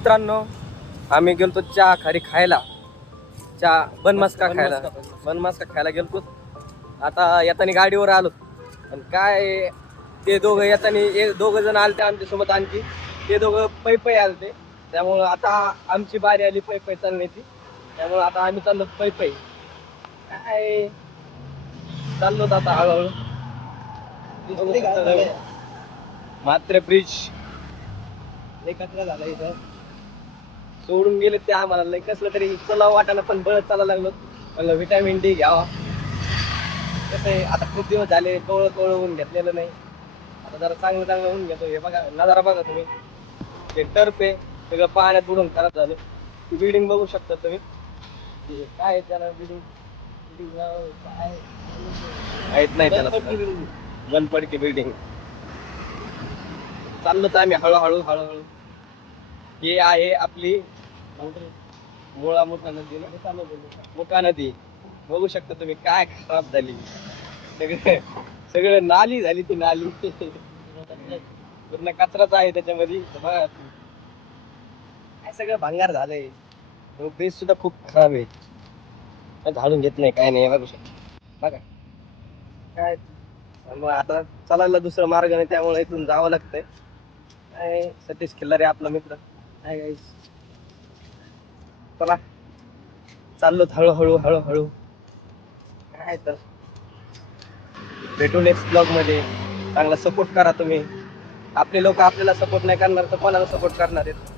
मित्रांनो, आम्ही गेलतो चहा खारी खायला, चहा बनमस्का खायला गेलतो. आता येताना गाडीवर आलो, पण काय ते दोघं येताना दोघं जण आलते आमच्यासोबत, आणखी ते दोघं पै आलते. त्यामुळं आता आमची बारी आली पै चालण्याची. त्यामुळं आता आम्ही चाललो पै. काय चाललो आता हळूहळू. मात्र ब्रिज लय कचरा झाला इथं, सोडून गेले ते आम्हाला. लय कसलं तरी चलावं वाटायला, पण बळत चालायला लागलो. म्हणलं विटॅमिन डी घ्यावा. कसं आहे, आता खूप दिवस झाले कवळं ऊन घेतलेलं नाही. आता जरा चांगलं ऊन घेतो. हे बघा नजारा बघा तुम्ही, ते टर्फ आहे सगळं पाण्यात बुडून खराब झालं. ती बिल्डिंग बघू शकता तुम्ही, काय आहे त्याला बिल्डिंग काय माहित नाही त्याला, बनपडकी बिल्डिंग. चाललो तर आम्ही हळूहळू. ही आहे आपली मुठा नदी. बघू शकता तुम्ही काय खराब झाली, सगळं नाली झाली. ती नाली पूर्ण कचराच आहे त्याच्यामध्ये. बघा काय सगळं भांगार झालंय. ब्रिज सुद्धा खूप खराब आहे, झाडून घेत नाही काय नाही. बघू शकता बघा काय. मग आता चालायला दुसरं मार्ग नाही, त्यामुळे इथून जावं लागतंय. काय सतीश खिल्लारे आपला मित्र काय, चला चाललो हळूहळू. काय तर भेटू नेक्स्ट ब्लॉग मध्ये. चांगला सपोर्ट करा तुम्ही. आपले लोक आपल्याला सपोर्ट नाही करणार तर कोणाला सपोर्ट करणार आहेत.